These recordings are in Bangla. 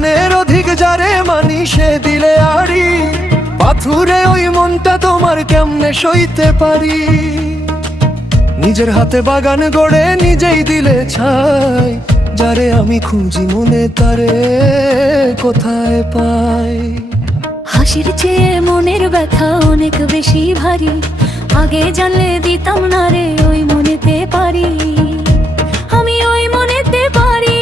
প্রাণের অধিক যারে মানি সে দিলে আড়ি, পাথুরে ওই মনটা তোমার কেমনে সইতে পারি। নিজের হাতে বাগান গড়ে নিজেই দিলে ছাই, যারে আমি খুঁজি মনে তারে কোথায় পাই। হাসির চেয়ে মনের ব্যথা অনেক বেশি ভারী, আগে জানলে দিতাম না রে ওই মনেতে পারি, আমি ওই মনেতে পারি।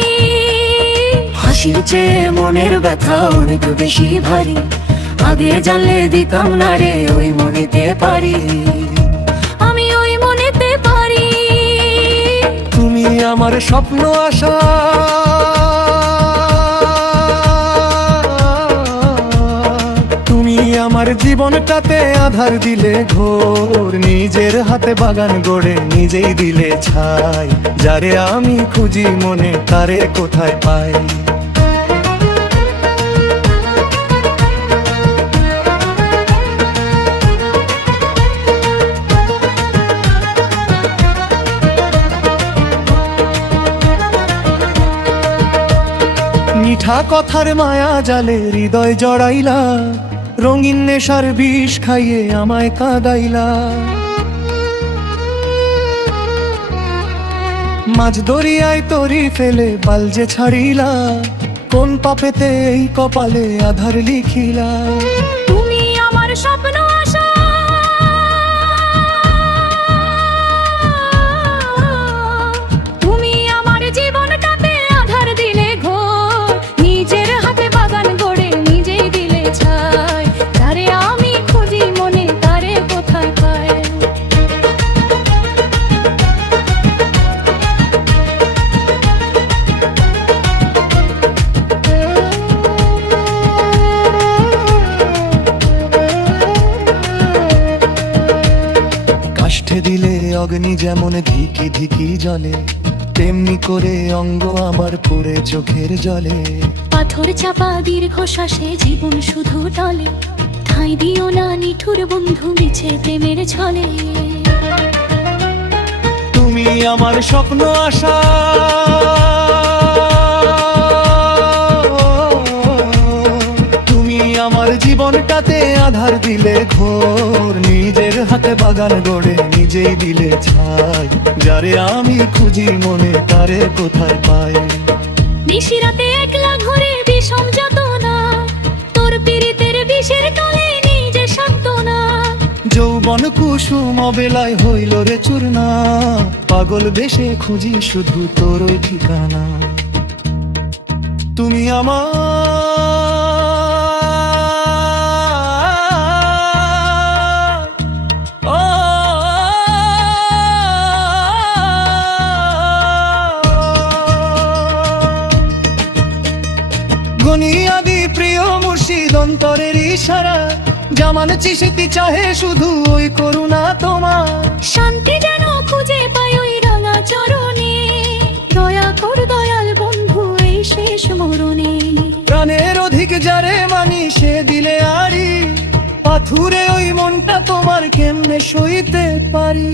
হাসির চেয়ে মনের ব্যথা অনেক বেশি ভারী, আগে জানলে দিতাম না রে ওই মনেতে পারি, আমি ওই মনেতে পারি। তুমি আমার স্বপ্ন আশা, তুমি আমার জীবনটাতে আধার দিলে ঘোর, নিজের হাতে বাগান গড়ে নিজেই দিলে ছাই, যারে আমি খুঁজি মনে তারে কোথায় পাই। মিঠা কথার মায়া জালে হৃদয় জড়াইলা, রঙিন নেশার বিষ খাইয়ে আমায় কাঁদাইলা। মাঝ দরিয়ায় তরি ফেলে পাল যে ছাড়িলা, কোন পাপেতে এই কপালে আধার লিখিলা। তুমি আমার স্বপ্ন আশা, তুমি আমার জীবনটাতে আধার দিলে ঘোর, নিজের হাতে বাগান গড়ে নিজেই দিলে ছাই, তারে আমি খুঁজি মনে তারে কোথায় পাই। কাষ্ঠে দিলে অগ্নি যেমন ধিকি ধিকি জ্বলে, তেমনি করে অঙ্গ আমার পুরে চোখের জলে। পাথর চাপা দীর্ঘশ্বাসে জীবন শুধু টলে, ঠাঁই দিও না নিঠুর বন্ধু মিছে প্রেমের ছলে। তুমি আমার স্বপ্ন আশা, তুমি আমার জীবনটাতে আধার দিলে ঘোর, নিজের হাতে বাগান গড়ে নিজেই দিলে ছাই, যারে আমি খুঁজি মনে তারে কোথায় পাই। নিশিরাতে একলা ঘরে বিষম যাতনা, তোর পীড়িতের বিষের তলে নিজে সান্ত্বনা। যৌবন কুসুম অবেলায় হইল রে চূর্ণা, পাগল বেশে খুঁজি শুধু তোর ওই ঠিকানা। তুমি আমার, গনিয়াদি প্রিয় মুর্শিদ অন্তরের ইশারা, জামান চিশিতি চাহে শুধু ওই করুণা তোমার। শান্তি যেন খুঁজে পাই ওই রাঙা চরণে, দয়া কর দয়াল বন্ধু এই শেষ মরণে। প্রাণের অধিক যারে মানি সে দিলে আড়ি, পাথুরে ওই মনটা তোমার কেমনে সইতে পারি।